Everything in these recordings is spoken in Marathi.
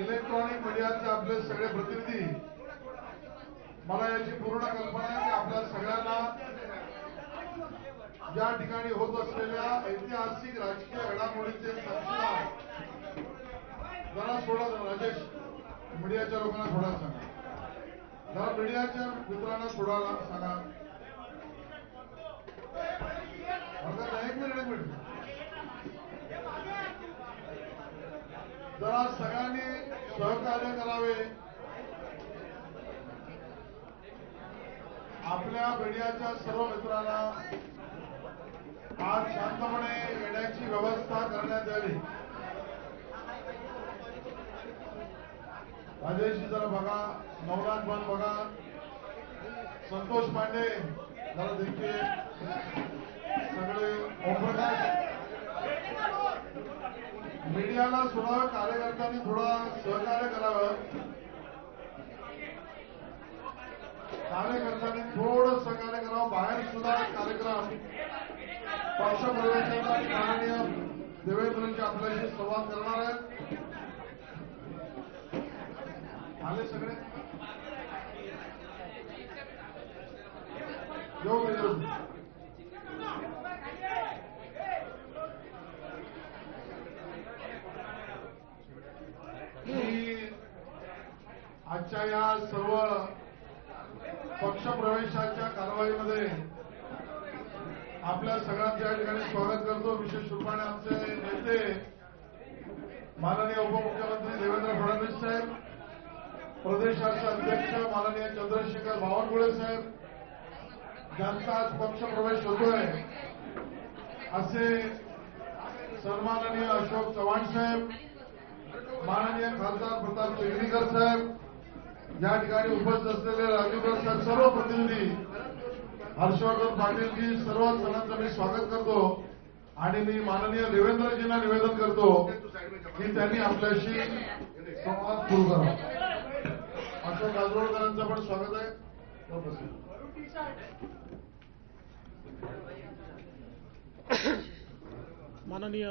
इलेक्ट्रॉनिक मीडियाचे आपले सगळे प्रतिनिधी, मला याची पूर्ण कल्पना आहे की आपल्या सगळ्यांना या ठिकाणी होत असलेल्या ऐतिहासिक राजकीय घडामोडीचे साक्षीदार जरा थोडा राजेश मीडियाच्या लोकांना थोडा सांगा, जरा मीडियाच्या मित्रांना थोडा सांगा. एक मिनिट जरा सगळ्यांनी सहकार्य करावे. आपल्या मीडियाच्या सर्व मित्रांना आज शांतपणे येण्याची व्यवस्था करण्यात यावी. राजेशजी जरा बघा, नवनाथ पण बघा, संतोष पांडे जरा देखील, सगळे ओमप्रकाश, मीडियाला सुद्धा कार्यकर्त्यांनी थोडा सहकार्य करावं. कार्यकर्त्यांनी थोडं सहकार्य करावं. बाहेर सुद्धा कार्यक्रम पक्षप्रवेशाचा माननीय देवेंद्रजी आपल्याशी संवाद करणार आहेत. आले सगळे येऊ. आजच्या या सर्व पक्षप्रवेशाच्या कारवाईमध्ये आपल्या सगळ्यांचं या ठिकाणी स्वागत करतो. विशेष रूपाने आमचे नेते माननीय उपमुख्यमंत्री देवेंद्र फडणवीस साहेब, प्रदेशाचे अध्यक्ष माननीय चंद्रशेखर बावनकुळे साहेब, ज्यांचा आज पक्षप्रवेश होतोय, असे सन्माननीय अशोक चव्हाण साहेब, माननीय खासदार प्रताप चिखलीकर साहेब, या ठिकाणी उपस्थित असलेले राजूकर साहेब, सर्व प्रतिनिधी, हर्षवर्धन पाटीलजी, सर्व जणांचं मी स्वागत करतो. आणि मी माननीय देवेंद्रजींना निवेदन करतो की त्यांनी आपल्याशी संवाद सुरू करावा. अशोक आजोळकरांचं पण स्वागत आहे. माननीय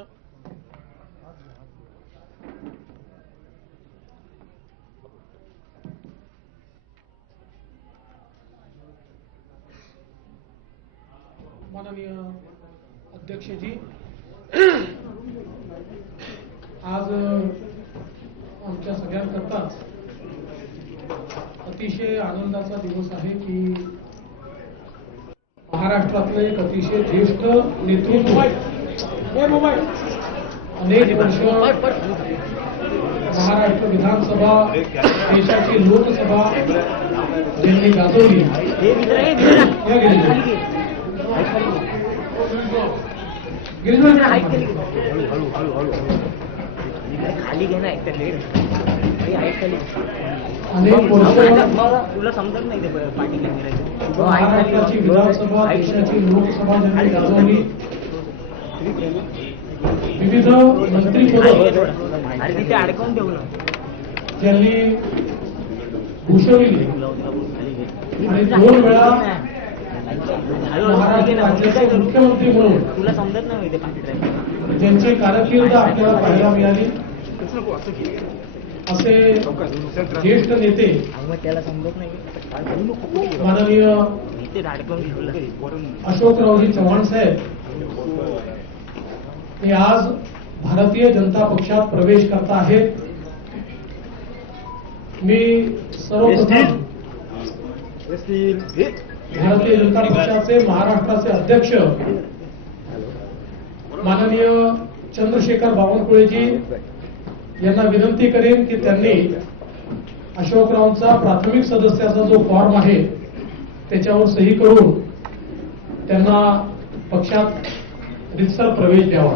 अध्यक्षजी, आज आमच्या सगळ्यांकरताच अतिशय आनंदाचा दिवस आहे की महाराष्ट्रातलं एक अतिशय ज्येष्ठ नेतृत्व अनेक वर्ष महाराष्ट्र विधानसभा, देशाची लोकसभा ज्यांनी गाजवली, खाली घे ना अनेक वर्ष तुला समजत नाही ते पाटील महाराष्ट्राची विधानसभा, देशाची लोकसभा ज्यांनी गाजवली, विविध मंत्रिपद तिथे अडकवून ठेवू ना ज्यांनी भूषवली आणि 2 वेळा महाराष्ट्र राज्याचे मुख्यमंत्री म्हणून तुला समजत नाही ते पाटील ज्यांची कारकीर्द आपल्याला पाहायला मिळाली, असे ज्येष्ठ नेते त्याला समजत नाही माननीय अशोकरावजी चव्हाण साहेब हे आज भारतीय जनता पक्षात प्रवेश करत आहेत. मी सर्वप्रथम भारतीय जनता पक्षाचे महाराष्ट्राचे अध्यक्ष माननीय चंद्रशेखर बावनकुळेजी यांना विनंती करेन की त्यांनी अशोकरावांचा प्राथमिक सदस्याचा जो फॉर्म आहे त्याच्यावर सही करून त्यांना पक्षात रितसर प्रवेश द्यावा.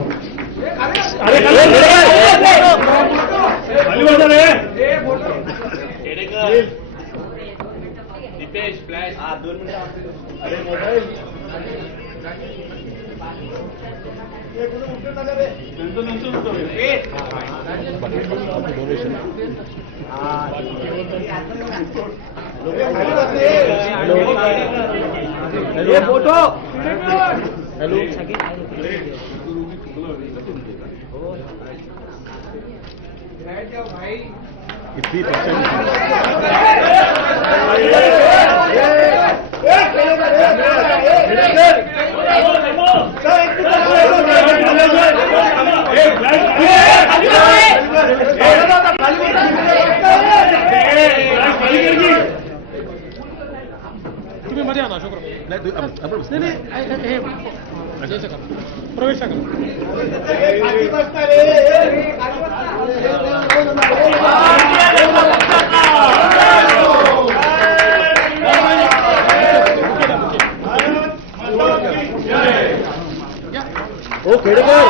फोटो हेलो भाई इथली पक्षाची तुम्ही मध्ये आणा अशोकराव. नाही आपण नाही प्रवेश करा. हो खेडेकर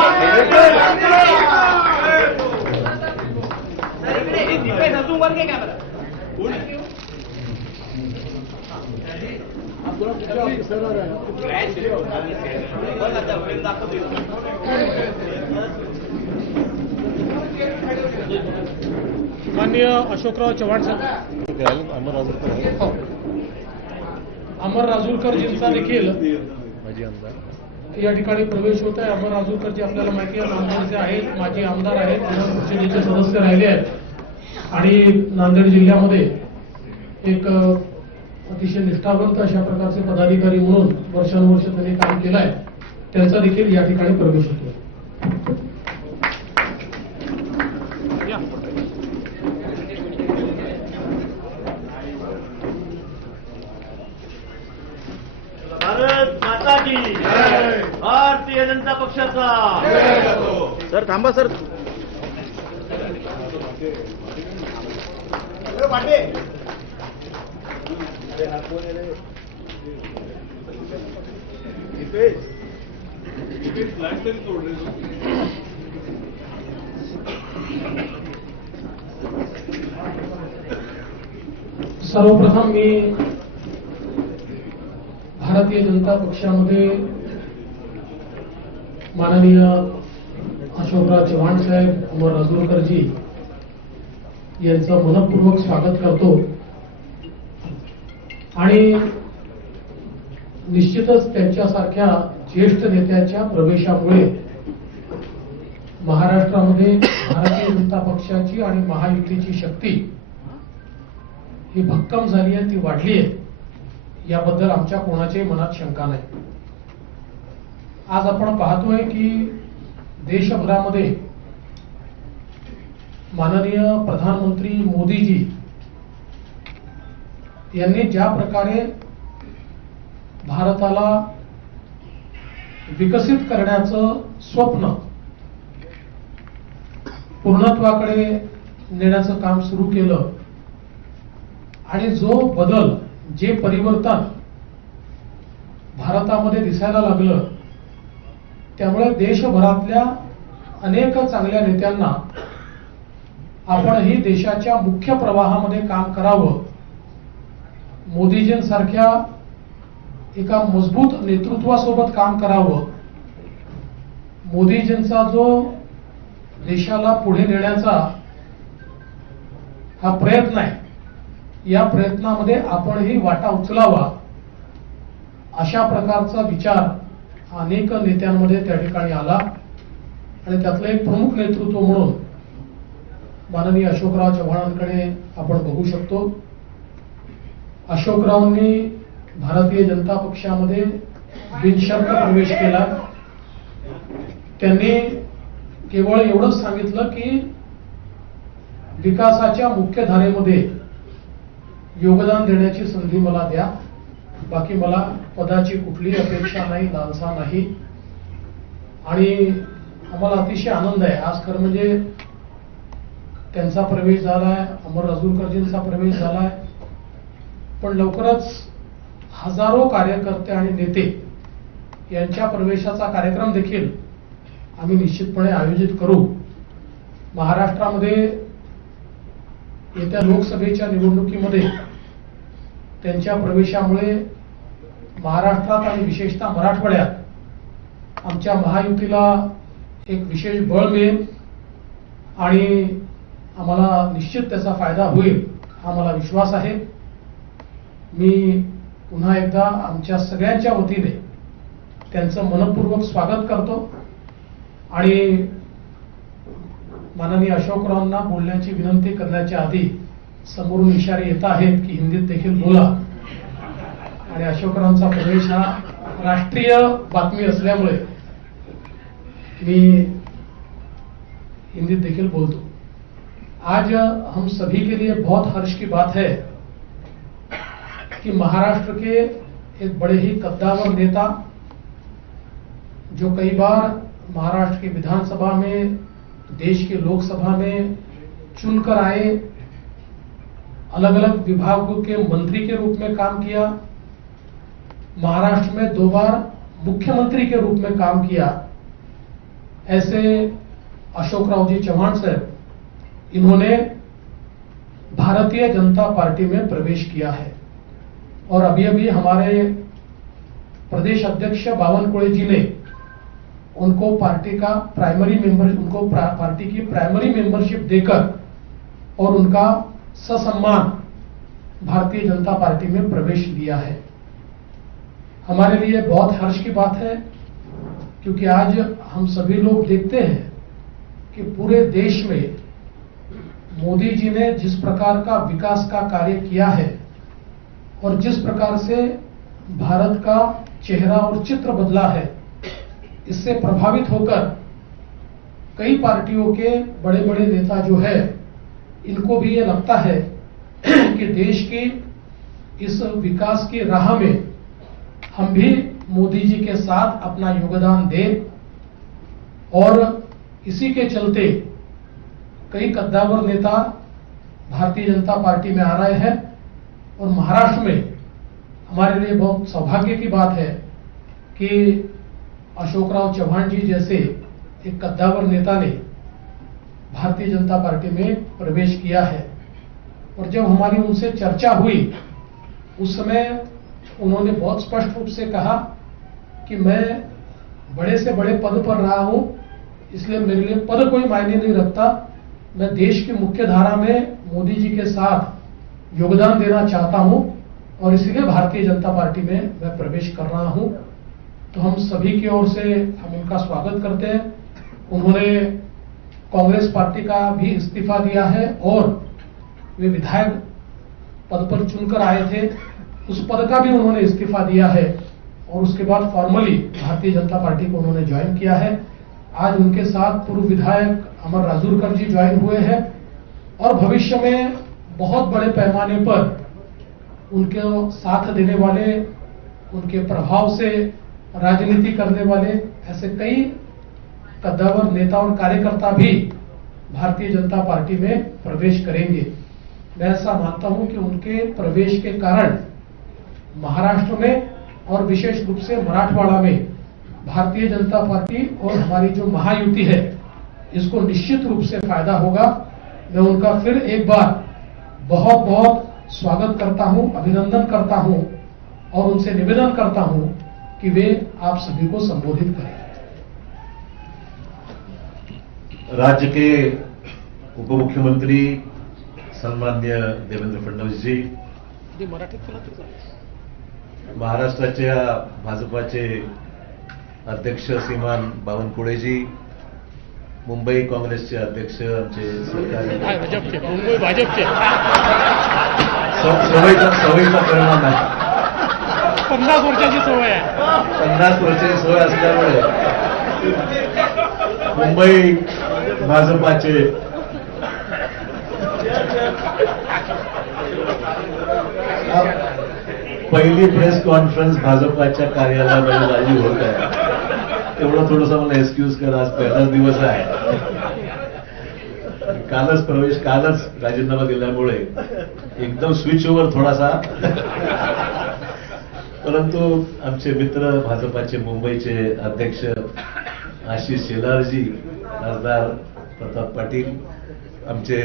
माननीय अशोकराव चव्हाण साहेब, अमर राजूरकरजींचा देखील माजी आमदार या ठिकाणी प्रवेश होत आहे. अमर राजूरकरजी आपल्याला माहिती आहे नांदेडचे आहेत, माजी आमदार आहेत, विधान परिषदेचे सदस्य राहिले आहेत आणि नांदेड जिल्ह्यामध्ये एक अतिशय निष्ठावंत अशा प्रकारचे पदाधिकारी म्हणून वर्षानुवर्ष त्यांनी काम केलं आहे. त्यांचा देखील या ठिकाणी प्रवेश होतो. भारत माता की भारतीय जनता पक्षाचा सर थांबा सर सर्वप्रथम मी भारतीय जनता पक्षामध्ये माननीय अशोकराव चव्हाण साहेब, अमर राजूरकरजी यांचं मनपूर्वक स्वागत करतो आणि निश्चितच त्यांच्यासारख्या ज्येष्ठ नेत्याच्या प्रवेशामुळे महाराष्ट्रामध्ये भारतीय जनता पक्षाची आणि महायुतीची शक्ती ही भक्कम झाली आहे, ती वाढली आहे. याबद्दल आमच्या कोणाच्याही मनात शंका नाही. आज आपण पाहतोय की देशभरामध्ये माननीय प्रधानमंत्री मोदीजी यांनी ज्या प्रकारे भारताला विकसित करण्याचं स्वप्न पूर्णत्वाकडे नेण्याचं काम सुरू केलं आणि जो बदल, जे परिवर्तन भारतामध्ये दिसायला लागलं, त्यामुळे देशभरातल्या अनेक चांगल्या नेत्यांना आपणही देशाच्या मुख्य प्रवाहामध्ये काम करावं, मोदीजींसारख्या एका मजबूत नेतृत्वासोबत काम करावं, मोदीजींचा जो देशाला पुढे नेण्याचा हा प्रयत्न आहे, या प्रयत्नामध्ये आपणही वाटा उचलावा, अशा प्रकारचा विचार अनेक नेत्यांमध्ये त्या ठिकाणी आला आणि त्यातलं एक प्रमुख नेतृत्व म्हणून माननीय अशोकराव चव्हाणांकडे आपण बघू शकतो. अशोकरावांनी भारतीय जनता पक्षामध्ये बिनशर्त प्रवेश केला. त्यांनी केवळ एवढंच सांगितलं की विकासाच्या मुख्य धारेमध्ये योगदान देण्याची संधी मला द्या, बाकी मला पदाची कुठलीही अपेक्षा नाही, लालसा नाही. आणि आम्हाला अतिशय आनंद आहे. आज खरं म्हणजे त्यांचा प्रवेश झालाय, अमर राजूरकरजींचा प्रवेश झालाय, पण लवकरच हजारो कार्यकर्ते आणि नेते यांच्या प्रवेशाचा कार्यक्रम देखील आम्ही निश्चितपणे आयोजित करू. महाराष्ट्रामध्ये येत्या लोकसभेच्या निवडणुकीमध्ये त्यांच्या प्रवेशामुळे महाराष्ट्रात आणि विशेषतः मराठवाड्यात आमच्या महायुतीला एक विशेष बळ मिळेल आणि आम्हाला निश्चित त्याचा फायदा होईल, हा मला विश्वास आहे. मी पुन्हा एकदा आमच्या सगळ्यांच्या वतीने त्यांचं मनपूर्वक स्वागत करतो आणि माननीय अशोकरावांना बोलण्याची विनंती करण्याच्या आधी समोरून इशारे येत आहेत की हिंदीत देखील बोला, आणि अशोकरावांचा प्रवेश हा राष्ट्रीय बातमी असल्यामुळे मी हिंदीत देखिल बोलतो। आज हम सभी के लिए बहुत हर्ष की बात है कि महाराष्ट्र के एक बड़े ही कद्दावर नेता, जो कई बार महाराष्ट्र की विधानसभा में, देश की लोकसभा में चुनकर आए, अलग अलग विभागों के मंत्री के रूप में काम किया, महाराष्ट्र में 2 बार मुख्यमंत्री के रूप में काम किया, ऐसे अशोकराव जी चौहान साहब, इन्होंने भारतीय जनता पार्टी में प्रवेश किया है। और अभी अभी हमारे प्रदेश अध्यक्ष बावनकुळे जी ने उनको पार्टी का प्राइमरी मेंबर, उनको पार्टी की प्राइमरी मेंबरशिप देकर और उनका ससम्मान भारतीय जनता पार्टी में प्रवेश दिया है। हमारे लिए बहुत हर्ष की बात है, क्योंकि आज हम सभी लोग देखते हैं कि पूरे देश में मोदी जी ने जिस प्रकार का विकास का कार्य किया है और जिस प्रकार से भारत का चेहरा और चित्र बदला है, इससे प्रभावित होकर कई पार्टियों के बड़े बड़े नेता जो है, इनको भी ये लगता है कि देश की इस विकास की राह में हम भी मोदी जी के साथ अपना योगदान दें, और इसी के चलते कई कद्दावर नेता भारतीय जनता पार्टी में आ रहे हैं। और महाराष्ट्र में हमारे लिए बहुत सौभाग्य की बात है कि अशोकराव चौहान जी जैसे एक कद्दावर नेता ने भारतीय जनता पार्टी में प्रवेश किया है। और जब हमारी उनसे चर्चा हुई, उस समय उन्होंने बहुत स्पष्ट रूप से कहा कि मैं बड़े से बड़े पद पर रहा हूं, इसलिए मेरे लिए पद कोई मायने नहीं रखता, मैं देश की मुख्य धारा में मोदी जी के साथ योगदान देना चाहता हूं, और इसलिए भारतीय जनता पार्टी में मैं प्रवेश कर रहा हूं। तो हम सभी की ओर से हम उनका स्वागत करते हैं। उन्होंने कांग्रेस पार्टी का भी इस्तीफा दिया है और वे विधायक पद पर चुनकर आए थे, उस पद का भी उन्होंने इस्तीफा दिया है, और उसके बाद फॉर्मली भारतीय जनता पार्टी को उन्होंने ज्वाइन किया है। आज उनके साथ पूर्व विधायक अमर राजूरकर जी ज्वाइन हुए हैं, और भविष्य में बहुत बड़े पैमाने पर उनके साथ देने वाले, उनके प्रभाव से राजनीति करने वाले ऐसे कई कद्दावर नेता और कार्यकर्ता भी भारतीय जनता पार्टी में प्रवेश करेंगे। मैं ऐसा मानता हूं कि उनके प्रवेश के कारण महाराष्ट्र में और विशेष रूप से मराठवाड़ा में भारतीय जनता पार्टी और हमारी जो महायुति है, इसको निश्चित रूप से फायदा होगा। मैं उनका फिर एक बार बहुत बहुत स्वागत करता हूं, अभिनंदन करता हूं, और उनसे निवेदन करता हूं कि वे आप सभी को संबोधित करें। राज्य के उप मुख्यमंत्री सन्मान्य देवेंद्र फडणवीस जी, महाराष्ट्राच्या भाजपाचे अध्यक्ष श्रीमान बावनकुळे जी, मुंबई काँग्रेसचे अध्यक्ष आमचे सरकारी भाजपचे सवयीचा परिणाम आहे। 50 वर्षाची सवय आहे। 50 वर्षाची सवय असल्यामुळे मुंबई भाजपाचे पहिली प्रेस कॉन्फरन्स भाजपाच्या कार्यालयामध्ये झाली होत आहे, तेवढं थोडंसं मला एक्सक्यूज करा, आज पहिलाच दिवस आहे। कालच राजीनामा दिल्यामुळे एकदम स्विच ओव्हर थोडासा, परंतु आमचे मित्र भाजपाचे मुंबईचे अध्यक्ष आशिष शेलारजी, खासदार प्रताप पाटील, आमचे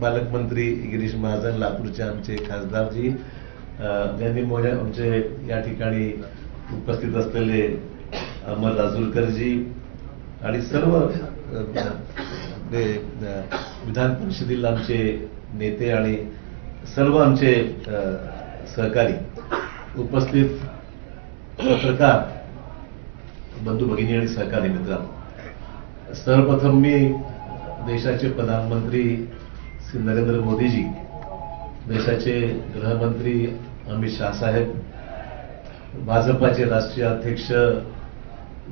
पालकमंत्री गिरीश महाजन, लातूरचे आमचे खासदारजी, ज्यांनी आमचे या ठिकाणी उपस्थित असलेले अमर राजूरकरजी आणि सर्व विधान परिषदेला आमचे नेते आणि सर्व आमचे सहकारी, उपस्थित पत्रकार बंधू भगिनी आणि सहकारी मित्रांनो, सर्वप्रथम मी देशाचे प्रधानमंत्री श्री नरेंद्र मोदीजी, देशाचे गृहमंत्री अमित शाह साहेब, भाजपाचे राष्ट्रीय अध्यक्ष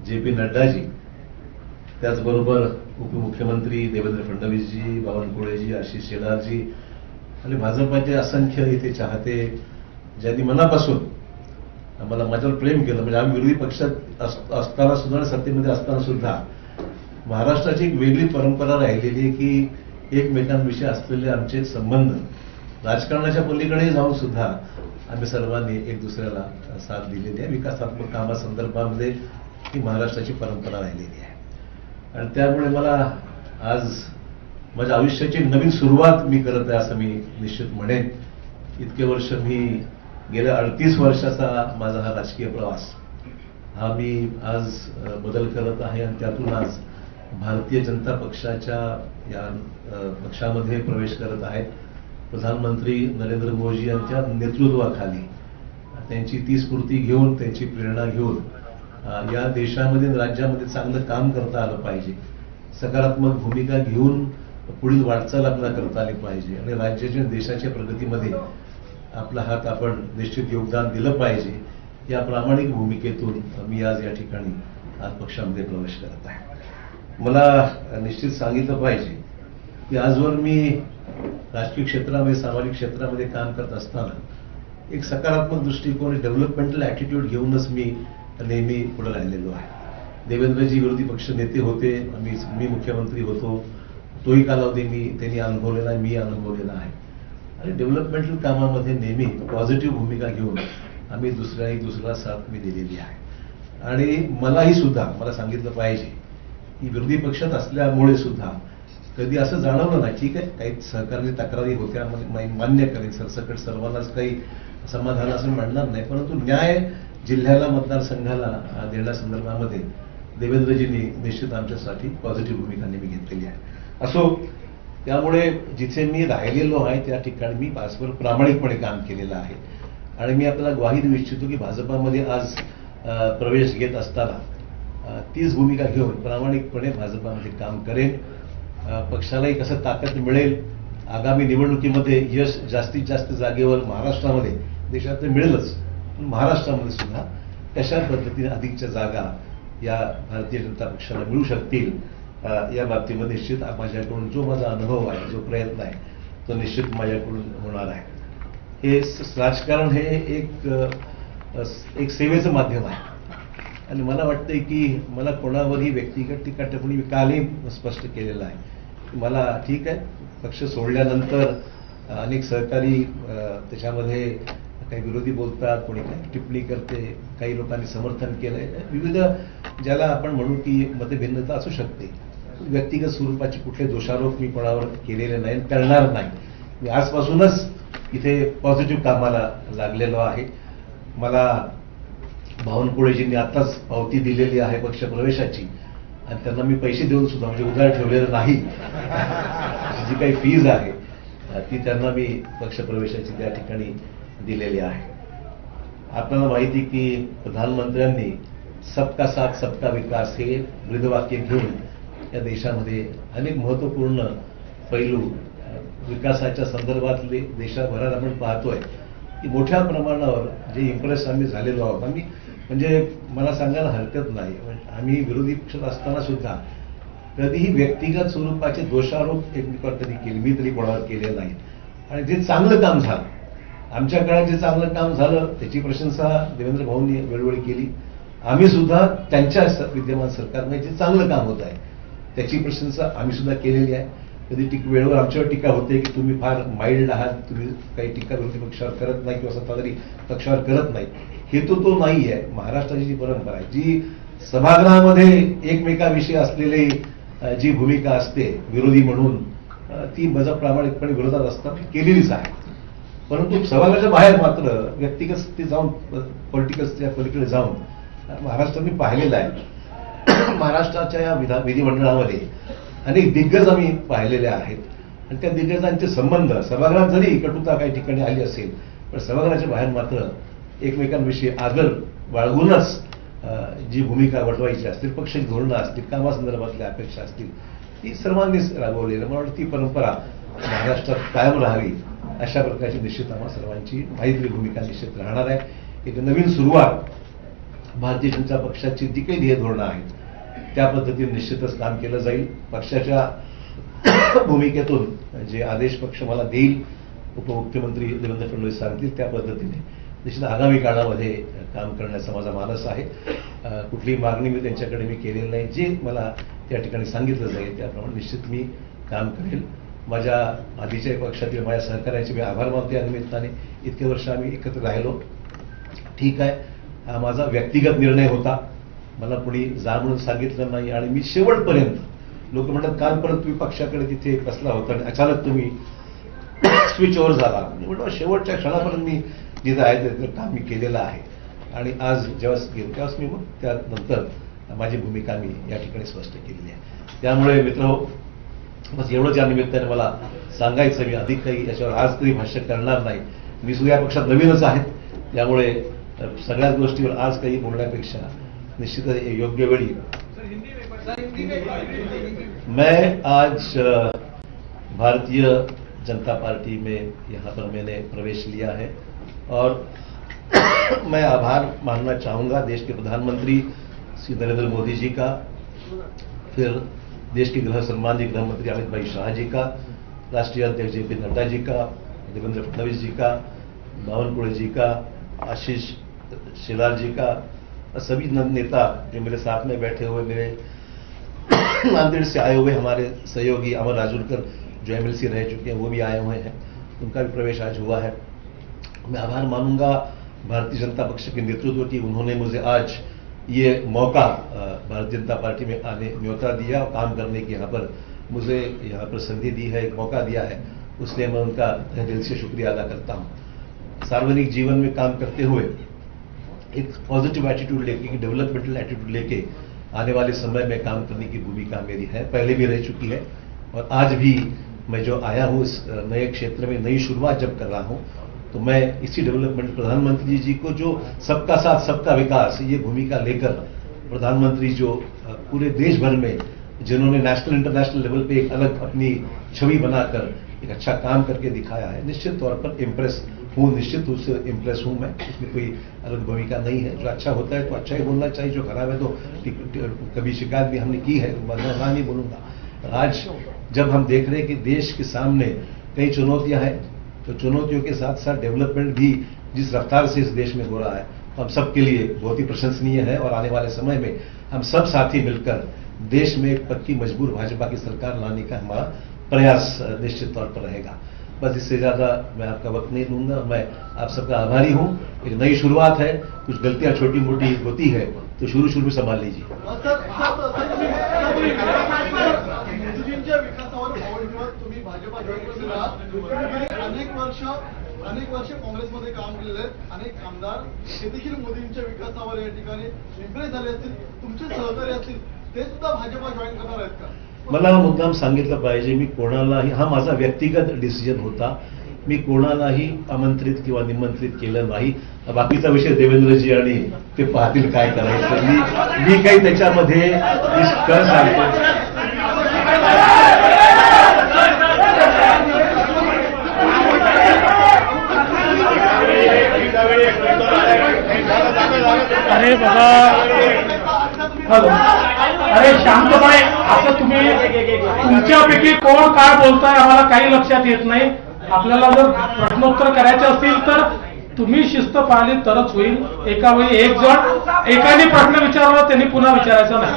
जे.पी. नड्डाजी, त्याचबरोबर उपमुख्यमंत्री देवेंद्र फडणवीसजी, बावनकुळेजी, आशिष शेलारजी आणि भाजपाचे असंख्य इथे चाहते, ज्यांनी मनापासून आम्हाला माझ्यावर प्रेम केलं. म्हणजे आम्ही विरोधी पक्षात असताना सुद्धा आणि सत्तेमध्ये असताना सुद्धा महाराष्ट्राची एक वेगळी परंपरा राहिलेली आहे की एकमेकांविषयी असलेले आमचे संबंध राजकारणाच्या पलीकडे जाऊन सुद्धा आम्ही सर्वांनी एक दुसऱ्याला साथ दिलेली आहे. विकासात्मक कामासंदर्भामध्ये ही महाराष्ट्राची परंपरा राहिलेली आहे. आणि त्यामुळे मला आज माझ्या आयुष्याची नवीन सुरुवात मी करत आहे असं मी निश्चित म्हणेन. इतके वर्ष मी गेल्या 38 वर्षाचा माझा हा राजकीय प्रवास हा मी आज बदल करत आहे आणि त्यातून आज भारतीय जनता पक्षाच्या या पक्षामध्ये प्रवेश करत आहे. प्रधानमंत्री नरेंद्र मोदी यांच्या नेतृत्वाखाली त्यांची ती स्फूर्ती घेऊन, त्यांची प्रेरणा घेऊन या देशामध्ये आणि राज्यामध्ये चांगलं काम करता आलं पाहिजे. सकारात्मक भूमिका घेऊन पुढील वाटचाल आपल्याला करता आली पाहिजे आणि राज्याच्या देशाच्या प्रगतीमध्ये आपला हात आपण निश्चित योगदान दिलं पाहिजे. या प्रामाणिक भूमिकेतून मी आज या ठिकाणी आज पक्षामध्ये प्रवेश करत आहे. मला निश्चित सांगितलं पाहिजे की आजवर मी राजकीय क्षेत्रामध्ये, सामाजिक क्षेत्रामध्ये काम करत असताना एक सकारात्मक दृष्टिकोन, डेव्हलपमेंटल ॲटिट्यूड घेऊनच मी नेहमी पुढे राहिलेलो आहे. देवेंद्रजी विरोधी पक्ष नेते होते, मी मुख्यमंत्री होतो, तोही कालावधी त्यांनी अनुभवलेला आहे, मी अनुभवलेला आहे. आणि डेव्हलपमेंटल कामामध्ये नेहमी पॉझिटिव्ह भूमिका घेऊन आम्ही दुसऱ्याला साथ मी दिलेली आहे. आणि मलाही सुद्धा मला सांगितलं पाहिजे की विरोधी पक्षात असल्यामुळे सुद्धा कधी असं जाणवलं नाही. ठीक आहे, काही सहकारी तक्रारी होत्या, मान्य करेन, सरसकट सर्वांनाच काही समाधान असं म्हणणार नाही, परंतु न्याय जिल्ह्याला, मतदारसंघाला देण्यासंदर्भामध्ये देवेंद्रजींनी निश्चित आमच्यासाठी पॉझिटिव्ह भूमिका नेहमी घेतलेली आहे. असो, त्यामुळे जिथे मी राहिलेलो आहे त्या ठिकाणी मी आजवर प्रामाणिकपणे काम केलेलं आहे. आणि मी आपल्याला ग्वाही देऊ इच्छितो की भाजपामध्ये आज प्रवेश घेत असताना तीच भूमिका घेऊन प्रामाणिकपणे भाजपामध्ये काम करेन. पक्षालाही कसं ताकद मिळेल, आगामी निवडणुकीमध्ये यश जास्तीत जास्त जागेवर महाराष्ट्रामध्ये, देशात मिळेलच, पण महाराष्ट्रामध्ये सुद्धा कशा पद्धतीने अधिकच्या जागा या भारतीय जनता पक्षाला मिळू शकतील या बाबतीमध्ये निश्चित माझ्याकडून जो माझा अनुभव आहे, जो प्रयत्न आहे, तो निश्चित माझ्याकडून होणार आहे. हे राजकारण हे एक सेवेचं माध्यम आहे आणि मला वाटतंय की मला कोणावरही व्यक्तिगत टीका टिप्पणी मी कालही स्पष्ट केलेलं आहे. मला ठीक आहे, पक्ष सोडल्यानंतर अनेक सहकारी त्याच्यामध्ये काही विरोधी बोलतात, कोणी काही टिप्पणी करते, काही लोकांनी समर्थन केलंय, विविध ज्याला आपण म्हणू की मतभिन्नता असू शकते. व्यक्तिगत स्वरूपाचे कुठले दोषारोप मी कोणावर केलेले नाही, करणार नाही. मी आजपासूनच इथे पॉझिटिव्ह कामाला लागलेलो आहे. मला बावनकुळेजींनी आताच पावती दिलेली आहे पक्षप्रवेशाची आणि त्यांना मी पैसे देऊन सुद्धा, म्हणजे उधार ठेवलेलं नाही, जी काही फीज आहे ती त्यांना मी पक्षप्रवेशाची त्या ठिकाणी दिलेली आहे. आपल्याला माहिती की प्रधानमंत्र्यांनी सबका साथ सबका विकास हे ब्रीदवाक्य घेऊन या देशामध्ये अनेक महत्त्वपूर्ण पैलू विकासाच्या संदर्भातले देशभरात आपण पाहतोय की मोठ्या प्रमाणावर जे इम्प्रेस आम्ही झालेलो आहोत. आम्ही म्हणजे मला सांगायला हरकत नाही, आम्ही विरोधी पक्षात असताना सुद्धा कधीही व्यक्तिगत स्वरूपाचे दोषारोप एकमेकावर कधी केले, मी तरी कोणावर केले नाही. आणि जे चांगलं काम झालं, आमच्या काळात जे चांगलं काम झालं त्याची प्रशंसा देवेंद्र भाऊंनी वेळोवेळी केली. आम्ही सुद्धा त्यांच्या विद्यमान सरकारने जे चांगलं काम होत आहे त्याची प्रशंसा आम्ही सुद्धा केलेली आहे. कधी वेळेवर आमच्यावर टीका होते की तुम्ही फार माइल्ड आहात, तुम्ही काही टीका विरोधी पक्षावर करत नाही किंवा सत्ताधारी पक्षावर करत नाही. हेतू तो नाही आहे. महाराष्ट्राची जी परंपरा आहे, जी सभागृहामध्ये एकमेकाविषयी असलेली जी भूमिका असते विरोधी म्हणून, ती माझा प्रामाणिकपणे विरोधात असताना केलेलीच आहे. परंतु सभागृहाच्या बाहेर मात्र व्यक्तिगत ते जाऊन, पॉलिटिकलच्या पलीकडे जाऊन महाराष्ट्राने पाहिलेलं आहे. महाराष्ट्राच्या या विधिमंडळामध्ये अनेक दिग्गज आम्ही पाहिलेले आहेत आणि त्या दिग्गजांचे संबंध सभागृहात जरी कटुता काही ठिकाणी आली असेल, पण सभागृहाच्या बाहेर मात्र एकमेकांविषयी आदर बाळगूनच जी भूमिका वटवायची असतील, पक्ष धोरणं असतील, कामासंदर्भातल्या अपेक्षा असतील, ती सर्वांनीच राबवली आहे. मला वाटतं ती परंपरा महाराष्ट्रात कायम राहावी अशा प्रकारची निश्चित आम्हा सर्वांची माहिती भूमिका निश्चित राहणार आहे. एक नवीन सुरुवात भारतीय जनता पक्षाची जी काही ध्येय धोरणं आहेत त्या पद्धतीने निश्चितच काम केलं जाईल. पक्षाच्या भूमिकेतून जे आदेश पक्ष मला देईल, उपमुख्यमंत्री देवेंद्र फडणवीस सांगतील त्या पद्धतीने निश्चित आगामी काळामध्ये काम करण्याचा माझा मानस आहे. कुठलीही मागणी मी त्यांच्याकडे केलेली नाही. जे मला त्या ठिकाणी सांगितलं जाईल त्याप्रमाणे निश्चित मी काम करेल. माझ्या आधीच्या पक्षातील माझ्या सहकार्याचे मी आभार मानतो. या निमित्ताने इतके वर्ष आम्ही एकत्र राहिलो. ठीक आहे, हा माझा व्यक्तिगत निर्णय होता. मला कोणी जा म्हणून सांगितलं नाही आणि मी शेवटपर्यंत, लोक म्हणतात काल परत तुम्ही पक्षाकडे तिथे बसला होता आणि अचानक तुम्ही स्विच ओव्हर झाला. मी म्हटलं शेवटच्या क्षणापर्यंत मी जिथं आहे तिथं काम मी केलेलं आहे आणि आज जेव्हा गेलो तेव्हाच मी मग त्यानंतर माझी भूमिका मी या ठिकाणी स्पष्ट केलेली आहे. त्यामुळे मित्र बस एवढंच या निमित्ताने मला सांगायचं. मी अधिक काही याच्यावर आज तरी भाष्य करणार नाही. मी सुद्धा या पक्षात नवीनच आहेत, त्यामुळे सगळ्याच गोष्टीवर आज काही बोलण्यापेक्षा निश्चितच योग्य वेळी मैं आज भारतीय जनता पार्टी में यहाँ पर मैंने प्रवेश लिया है और मैं आभार मानना चाहूँगा देश के प्रधानमंत्री श्री नरेंद्र मोदी जी का, फिर देश के गृह सम्माननीय गृह मंत्री अमित भाई शाह जी का, राष्ट्रीय अध्यक्ष JP नड्डा जी का, देवेंद्र फडणवीस जी का, बावनकुळे जी का, आशीष शेलार जी का, सभी नेता जो मेरे साथ में बैठे हुए, मेरे नांदेड़ से आए हुए हमारे सहयोगी अमर राजूरकर जो MLC रह चुके हैं वो भी आए हुए हैं, उनका भी प्रवेश आज हुआ है. मैं आभार मानूंगा भारतीय जनता पक्ष के नेतृत्व की. उन्होंने मुझे आज ये मौका भारतीय जनता पार्टी में आने न्योता दिया और काम करने की यहाँ पर मुझे यहाँ पर संधि दी है, एक मौका दिया है, उसलिए मैं उनका दिल से शुक्रिया अदा करता हूँ. सार्वजनिक जीवन में काम करते हुए एक पॉजिटिव एटीट्यूड लेके, डेवलपमेंटल एटीट्यूड लेके आने वाले समय में काम करने की भूमिका मेरी है, पहले भी रह चुकी है और आज भी मैं जो आया हूँ इस नए क्षेत्र में नई शुरुआत जब कर रहा हूँ तो मैं इसी डेवलपमेंट प्रधानमंत्री जी को जो सबका साथ सबका विकास ये भूमिका लेकर प्रधानमंत्री जो पूरे देश भर में जिन्होंने नेशनल इंटरनेशनल लेवल पे एक अलग अपनी छवि बनाकर एक अच्छा काम करके दिखाया है, निश्चित तौर पर इम्प्रेस हूँ, निश्चित रूप से इम्प्रेस हूँ मैं. इसमें कोई अलग भूमिका नहीं है. जो अच्छा होता है तो अच्छा ही बोलना चाहिए, जो खराब है तो कभी शिकायत भी हमने की है, मैं नहीं बोलूँगा. आज जब हम देख रहे हैं कि देश के सामने कई चुनौतियां हैं तो चुनौतियों के साथ साथ डेवलपमेंट भी जिस रफ्तार से इस देश में हो रहा है हम सबके लिए बहुत ही प्रशंसनीय है और आने वाले समय में हम सब साथी मिलकर देश में एक पक्की मजबूर भाजपा की सरकार लाने का हमारा प्रयास निश्चित तौर पर रहेगा. बस इससे ज्यादा मैं आपका वक्त नहीं दूंगा. मैं आप सबका आभारी हूँ. एक नई शुरुआत है, कुछ गलतियां छोटी मोटी होती है तो शुरू में संभाल लीजिए. मोदीजींच्या विकासावर पाऊल ठेवत तुम्ही भाजपा जॉईन करून दिला. अनेक वर्ष काँग्रेसमध्ये काम केलेले आहेत. अनेक आमदार हे देखील मोदींच्या विकासावर या ठिकाणी इम्प्रेस झाले असतील, तुमचे सहकारी असतील, ते सुद्धा भाजपा जॉईन करणार आहेत का? मला मुद्दाम सांगितलं पाहिजे, मी कोणालाही, हा माझा व्यक्तिगत डिसिजन होता, मी कोणालाही आमंत्रित किंवा निमंत्रित केलं नाही. बाकीचा विषय देवेंद्रजी आणि ते पाहतील काय करायचं. मी काही त्याच्यामध्ये निष्कर्ष सांगतो. अरे बाबा, हॅलो, अरे शांतपणे, आता तुम्ही तुमच्यापैकी कोण काय बोलताय आम्हाला काही लक्षात येत नाही. आपल्याला जर प्रश्नोत्तर करायचे असतील तर तुम्ही शिस्त पाळली तरच होईल. एका वेळी एक जण एकाने प्रश्न विचारला त्यांनी पुन्हा विचारायचा नाही.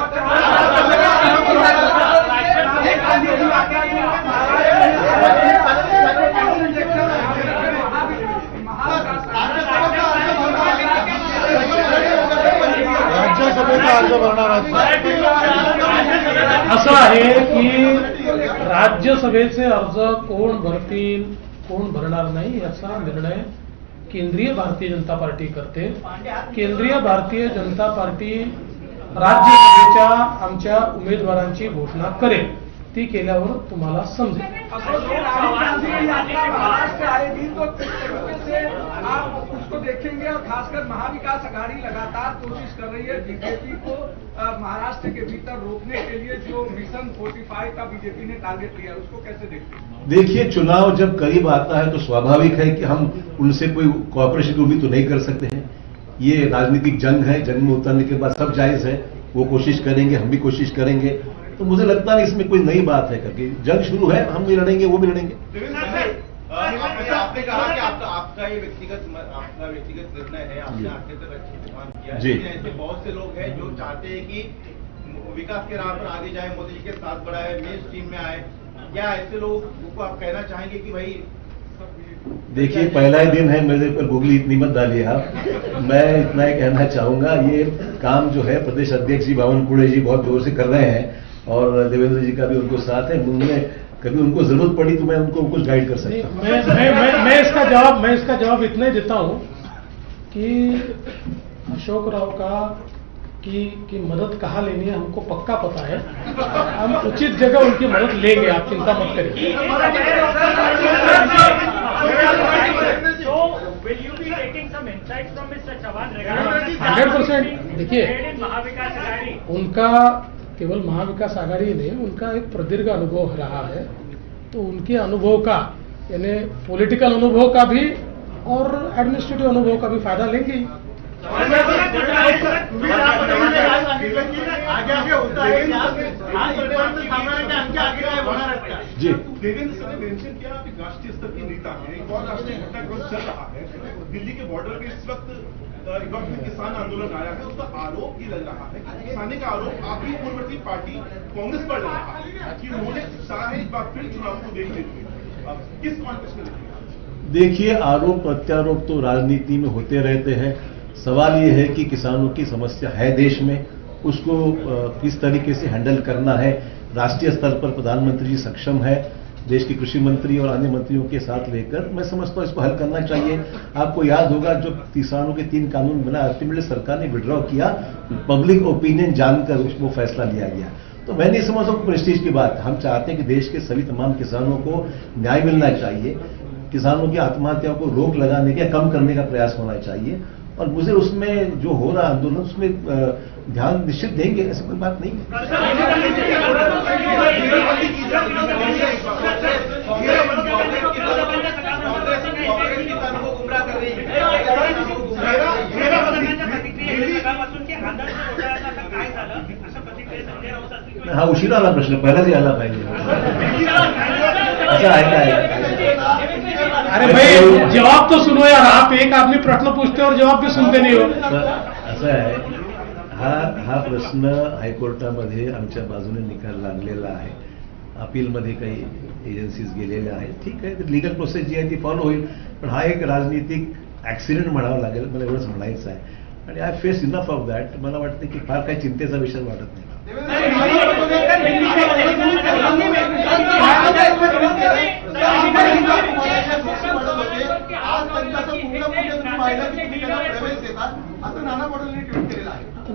असं आहे की राज्यसभेचे अर्ज कोण भरतील कोण भरणार नाही याचा निर्णय केंद्रीय भारतीय जनता पार्टी करते. केंद्रीय भारतीय जनता पार्टी राज्यसभेच्या आमच्या उमेदवारांची घोषणा करेल. ती केल्यावर तुम्हाला समजेल. महाराष्ट्र आएगी तो किस तरीके से आप उसको देखेंगे, और खासकर महाविकास आघाड़ी लगातार कोशिश कर रही है बीजेपी को महाराष्ट्र के भीतर रोकने के लिए, जो मिशन 45 का बीजेपी ने टारगेट लिया है, उसको कैसे देखते हैं? देखिए, चुनाव जब करीब आता है तो स्वाभाविक है कि हम उनसे कोई कॉपरेशन की उम्मीद तो नहीं कर सकते हैं. ये राजनीतिक जंग है, जंग में उतरने के बाद सब जायज है. वो कोशिश करेंगे, हम भी कोशिश करेंगे. तो मुझे लगता नहीं इसमें कोई नई बात है करके. जंग शुरू है, हम भी लड़ेंगे, वो भी लड़ेंगे. आपने कहा कि आपका ये व्यक्तिगत निर्णय है, आपने आखिर तक अच्छी डिमांड किया जी. है. ऐसे बहुत से लोग हैं जो चाहते हैं कि विकास के राह पर आगे जाए, मोदी जी के साथ बढ़ाए, मेन स्ट्रीम में आए. क्या ऐसे लोगों को आप कहना चाहेंगे कि भाई देखिए, पहला ही दिन है, मेरे पर गुगली इतनी मत डालिए आप. मैं इतना ही कहना चाहूंगा, ये काम जो है प्रदेश अध्यक्ष जी बावनकुळे जी बहुत जोर से कर रहे हैं, और देवेंद्र जी का भी उनको साथ है. उन्होंने कभी उनको जरूरत पड़ी तो मैं उनको कुछ गाइड कर सकता हूँ. मैं इसका जवाब इतना ही देता हूं कि अशोक राव की मदद कहाँ लेनी है हमको पक्का पता है. हम उचित जगह उनकी मदद लेंगे, आप चिंता मत करिए. Will you be taking some insights from Mr. Chavan 100%. देखिए, महाविकास आघाड़ी? उनका केवल महाविकास आघाड़ी नहीं, उनका एक प्रदीर्घ अनुभव रहा है. तो उनके अनुभव का, यानी पॉलिटिकल अनुभव का भी और एडमिनिस्ट्रेटिव अनुभव का भी फायदा लेंगे ही. आगे होता है जी. देवेंद्र सर ने मेंशन किया कि राष्ट्रीय स्तर की नेता है, एक और राष्ट्रीय घटनाक्रम चल रहा है. दिल्ली के बॉर्डर पे इस वक्त एक वक्त में किसान आंदोलन आया है, उसका आरोप ये लग रहा है, किसानी का आरोप आपकी पूर्ववर्ती पार्टी कांग्रेस पर लग रहा है कि उन्होंने चाहा है एक बार फिर चुनाव को देखते हुए. अब किस कॉन्टेक्स्ट में देखिएगा? देखिए, आरोप प्रत्यारोप तो राजनीति में होते रहते हैं. सवाल ये है कि किसानों की समस्या है देश में, उसको किस तरीके से हैंडल करना है. राष्ट्रीय स्तर पर प्रधानमंत्री जी सक्षम है, देश के कृषि मंत्री और अन्य मंत्रियों के साथ लेकर मैं समझता हूं इसको हल करना चाहिए. आपको याद होगा, जो किसानों के 3 कानून बना, अल्टीमेटली सरकार ने विड्रॉ किया, पब्लिक ओपिनियन जानकर उसको फैसला लिया गया. तो मैं नहीं समझता हूं प्रेस्टीज की बात. हम चाहते हैं कि देश के सभी तमाम किसानों को न्याय मिलना चाहिए. किसानों की आत्महत्याओं को रोक लगाने का, कम करने का प्रयास होना चाहिए. और मुझे उसमें जो हो रहा आंदोलन, उसमें ध्यान निश्चित देंगे, ऐसी कोई बात नहीं है. हा उशिरा आला प्रश्न, पहिलाच यायला पाहिजे. असं आहे काय? अरे भाई, जवाब तो सुनो यार. आप एक आदमी प्रश्न पूछते हो और जवाब भी सुनते नहीं हो. असं आहे, हा प्रश्न हायकोर्टामध्ये आमच्या बाजूने निकाल लागलेला आहे. अपीलमध्ये काही एजन्सीज गेलेल्या आहेत. ठीक आहे, लिगल प्रोसेस जी आहे ती फॉलो होईल. पण हा एक राजनीतिक ऍक्सिडेंट म्हणावा लागेल, मला एवढंच म्हणायचं आहे. आणि I face enough of that. मला वाटतं की फार काही चिंतेचा विषय वाटत नाही.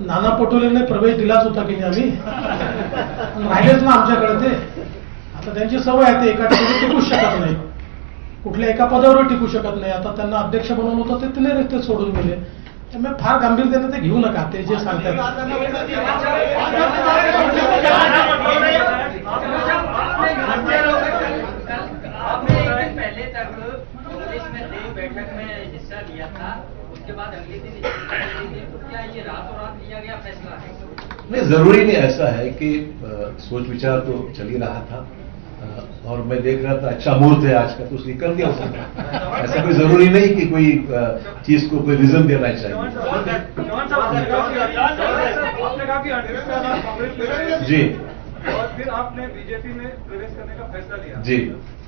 नाना पटोलेंनी प्रवेश दिलाच होता की नाही आम्ही, राहिलेच ना आमच्याकडे ते. आता त्यांची सवय आहे, ते एका ठिकाणी टिकूच शकत नाही, कुठल्या एका पदावर टिकू शकत नाही. आता त्यांना अध्यक्ष बनवलं होतं, ते तिने रस्ते सोडून गेले. त्यामुळे फार गांभीर्याने ते घेऊ नका, ते जे सांगतात. पहले तक कांग्रेस में थे, बैठक में हिस्सा लिया था, उसके बाद अगले दिन क्या ये रातों रात लिया गया फैसला है? नहीं, जरूरी नहीं. ऐसा है कि सोच विचार तो चल ही रहा था, और मैं देख रहा था अच्छा मुहूर्त है आज का, तो निकल गया उसमें. ऐसा कोई जरूरी नहीं कि कोई चीज को कोई रीजन देना चाहिए. जी. और फिर आपने बीजेपी में प्रवेश करने का फैसला लिया. जी.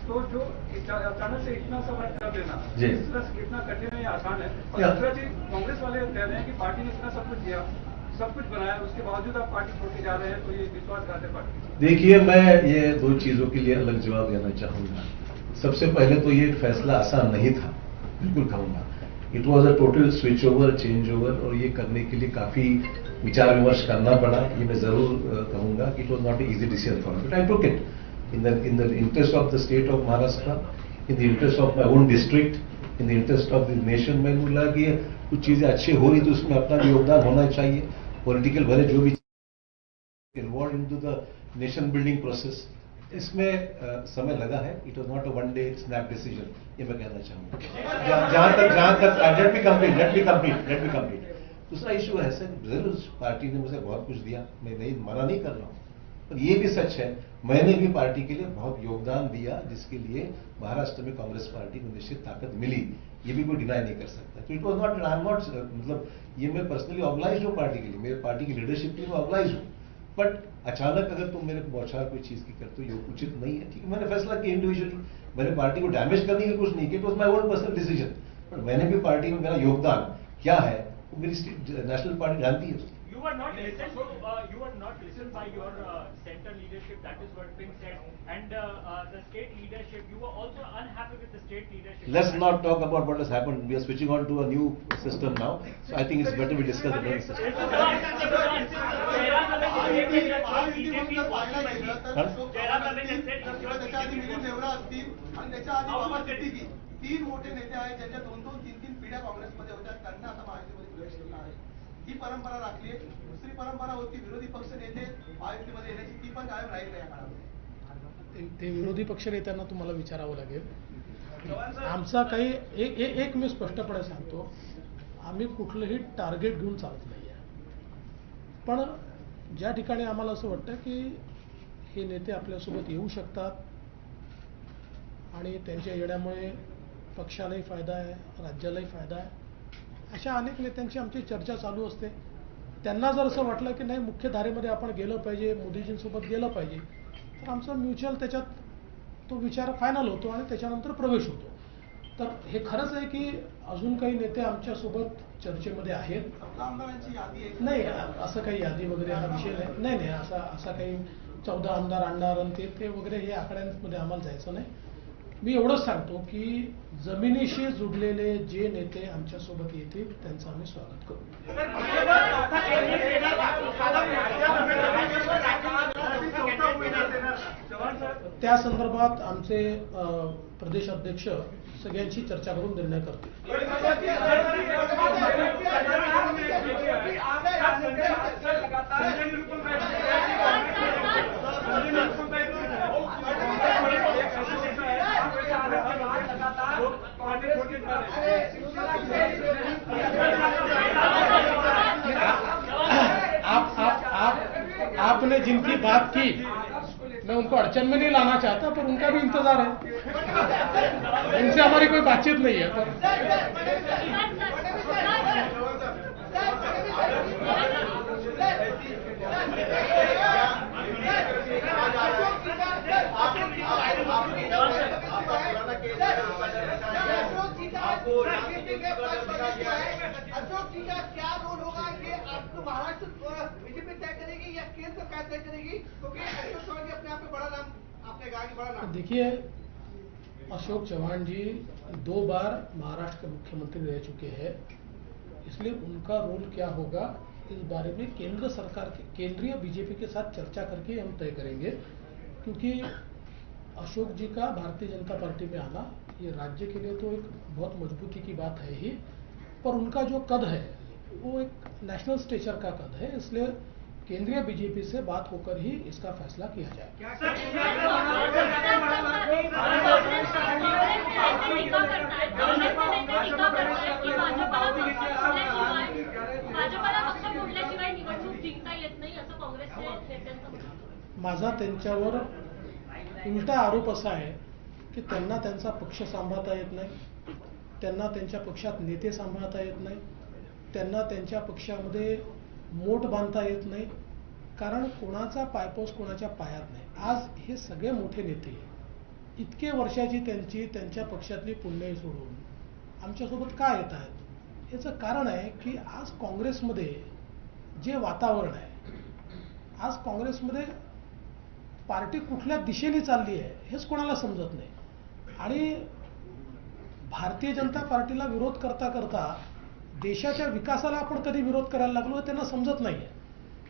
तो जो अचानक से इतना समय कर देना, जी. कितना कठिन है या आसान है? और या- दूसरा चीज, कांग्रेस वाले कह रहे हैं कि पार्टी ने इतना सब कुछ किया, सब कुछ बनाया, उसके बावजूद आप पार्टी छोड़ के जा रहे हैं, तो ये विश्वासघात है पार्टी. देखिए, मैं ये 2 चीजों के लिए अलग जवाब देना चाहूंगा. सबसे पहले तो ये फैसला आसान नहीं था, बिल्कुल कहूंगा. It was a total switch over, change over, और ये करने के लिए काफी विचार विमर्श करना पड़ा. ये मैं जरूर कहूंगा कि it was not a easy decision for me, but I took it. in the interest of the state of Maharashtra, in the interest of my own district, in the interest of the nation, मैंने बोला कि कुछ चीजें अच्छी हो रही तो उसमें अपना भी योगदान होना चाहिए. पॉलिटिकल भले जो भी involved into the nation building process. इसमें समय लगा है. It was not a one day snap decision. ये मैं कहना चाहूँगा. जहाँ तक let me complete. दूसरा इशू है सर, जरूर पार्टी ने मुझे बहुत कुछ दिया, मैं नहीं मना नहीं कर रहा हूँ, पर ये भी सच है मैंने भी पार्टी के लिए बहुत योगदान दिया, जिसके लिए महाराष्ट्र में कांग्रेस पार्टी को निश्चित ताकत मिली, ये भी कोई डिनाई नहीं कर सकता. तो it was not I am not मतलब ये मैं पर्सनली ऑर्गेनाइज हूँ पार्टी के लिए, मेरे पार्टी की लीडरशिप के लिए मैं ऑर्गेनाइज हूँ, बट अचानक अगर तुम मेरे को बौछार कोई चीज की करते हो ये उचित नहीं है. ठीक है, मैंने फैसला किया इंडिविजुअली, मैंने पार्टी को डैमेज करने के कुछ नहीं किया, it was my own personal decision, but मैंने भी पार्टी में मेरा योगदान क्या है वो मेरी नेशनल पार्टी जानती है. You were not listened by your center leadership. That is what being said, and the state leadership. You were also unhappy with the state leadership. Let's not talk about what has happened. We are switching on to a new system now, so I think it's better we discuss the current system. तीन मोठे नेते आहेत ज्यांच्या 2-2-3-3 पिढ्या काँग्रेसमध्ये होत्या, त्यांना आता महायुतीमध्ये प्रवेश केला आहे. ही परंपरा राखली आहे. दुसरी परंपरा होती विरोधी पक्ष नेते महायुतीमध्ये येण्याची, ती पण कायम राहील या काळामध्ये. ते विरोधी पक्ष नेत्यांना तुम्हाला विचारावं लागेल. आमचा काही एक मी स्पष्टपणे सांगतो, आम्ही कुठलंही टार्गेट घेऊन चालत नाही आहे, पण ज्या ठिकाणी आम्हाला असं वाटतं की हे नेते आपल्यासोबत येऊ शकतात आणि त्यांच्या येण्यामुळे पक्षालाही फायदा आहे, राज्यालाही फायदा आहे, अशा अनेक नेत्यांची आमची चर्चा चालू असते. त्यांना जर असं वाटलं की नाही मुख्य धारेमध्ये आपण गेलं पाहिजे, मोदीजींसोबत गेलं पाहिजे, तर आमचं म्युच्युअल त्याच्यात तो विचार फायनल होतो आणि त्याच्यानंतर प्रवेश होतो. तर हे खरंच आहे की अजून काही नेते आमच्यासोबत चर्चेमध्ये आहेत. आमदारांची यादी आहे. नाही असं काही यादी वगैरे हा विषय नाही. नाही असा काही 14 आमदार आणणार आणि ते वगैरे हे आकड्यांमध्ये आम्हाला जायचं नाही. मी एवढंच सांगतो की जमिनीशी जुडलेले जे नेते आमच्यासोबत येतील त्यांचं आम्ही स्वागत करू. त्या संदर्भात आमचे प्रदेश अध्यक्ष सगळ्यांशी चर्चा करून निर्णय करतील. आपने जिनकी बात की मैं उनको अड़चन में नहीं लाना चाहता, पर उनका भी इंतजार है. उनसे हमारी कोई बातचीत नहीं है. अशोक जी का क्या रोल होगा, ये आपको महाराष्ट्र बीजेपी तय करेगी या केंद्र सरकार तय करेगी, क्योंकि अशोक चौहान जी अपने आप में बड़ा नाम आपने कहा कि बड़ा नाम. देखिए, अशोक चौहान जी 2 बार महाराष्ट्र के मुख्यमंत्री रह चुके हैं, इसलिए उनका रोल क्या होगा इस बारे में केंद्र सरकार के केंद्रीय बीजेपी के साथ चर्चा करके हम तय करेंगे. क्योंकि अशोक जी का भारतीय जनता पार्टी में आना ये राज्य के लिए तो एक बहुत मजबूती की बात है ही, पर उनका जो कद है वो एक नेशनल स्टेचर का कद है, इसलिए केंद्रीय बीजेपी से बात होकर ही इसका फैसला किया जाए. माझा त्यांच्यावर उलटा आरोप असा आहे की त्यांना त्यांचा पक्ष सांभाळता येत नाही, त्यांना त्यांच्या पक्षात नेते सांभाळता येत नाही, त्यांना त्यांच्या पक्षामध्ये मोठ बांधता येत नाही, कारण कोणाचा पायपोस कोणाच्या पायात नाही. आज हे सगळे मोठे नेते इतके वर्षाची त्यांच्या पक्षातली पुण्यही सोडून आमच्यासोबत का येत आहेत, याचं कारण आहे की आज काँग्रेसमध्ये जे वातावरण आहे, आज काँग्रेसमध्ये पार्टी कुठल्या दिशेने चालली आहे हेच कोणाला समजत नाही. आणि भारतीय जनता पार्टीला विरोध करता करता देशाच्या विकासाला आपण कधी विरोध करायला लागलो हे त्यांना समजत नाही आहे.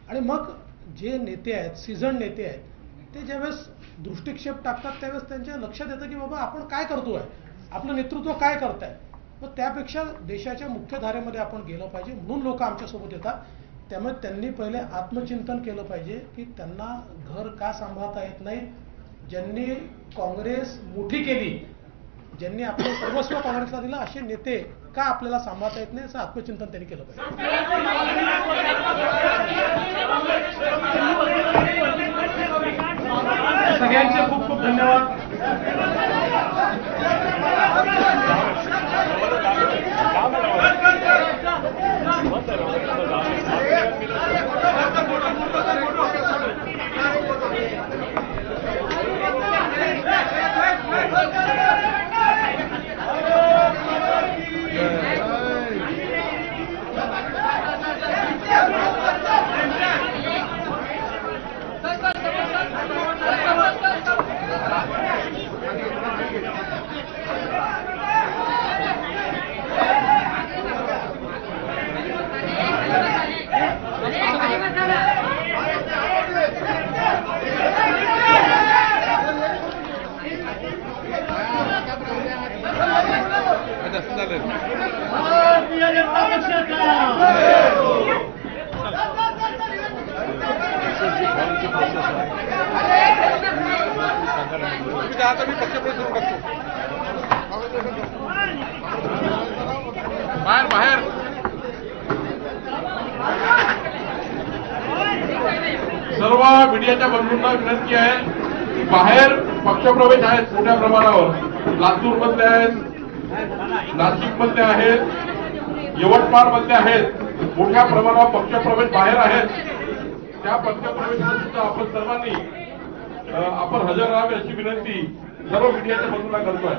आणि मग जे नेते आहेत, सीझन नेते आहेत, ते ज्यावेळेस दृष्टिक्षेप टाकतात त्यावेळेस त्यांच्या लक्षात येतं की बाबा आपण काय करतोय, आपलं नेतृत्व काय करताय. मग त्यापेक्षा देशाच्या मुख्य धारेमध्ये आपण गेलं पाहिजे, म्हणून लोक आमच्यासोबत येतात. त्यामुळे त्यांनी पहिले आत्मचिंतन केलं पाहिजे की त्यांना घर का सांभाळता येत नाही. ज्यांनी काँग्रेस मोठी केली, ज्यांनी आपलं सर्वस्व काँग्रेसला दिलं, असे नेते का आपल्याला सांभाळता येत नाही, असं आत्मचिंतन त्यांनी केलं पाहिजे. सगळ्यांचे खूप खूप धन्यवाद. बाहेर सर्व मीडियाच्या बंधूंना विनंती आहे की बाहेर पक्षप्रवेश आहेत मोठ्या प्रमाणावर. लातूर मधले आहेत, नाशिक मधले आहेत, यवतमाळ मधले आहेत. मोठ्या प्रमाणावर पक्षप्रवेश बाहेर आहेत. त्या पक्षप्रवेशाला सुद्धा आपण सर्वांनी आपण हजर राहावे अशी विनंती सर्व मीडियाच्या बंधूंना करतोय.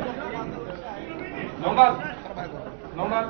नवनाथ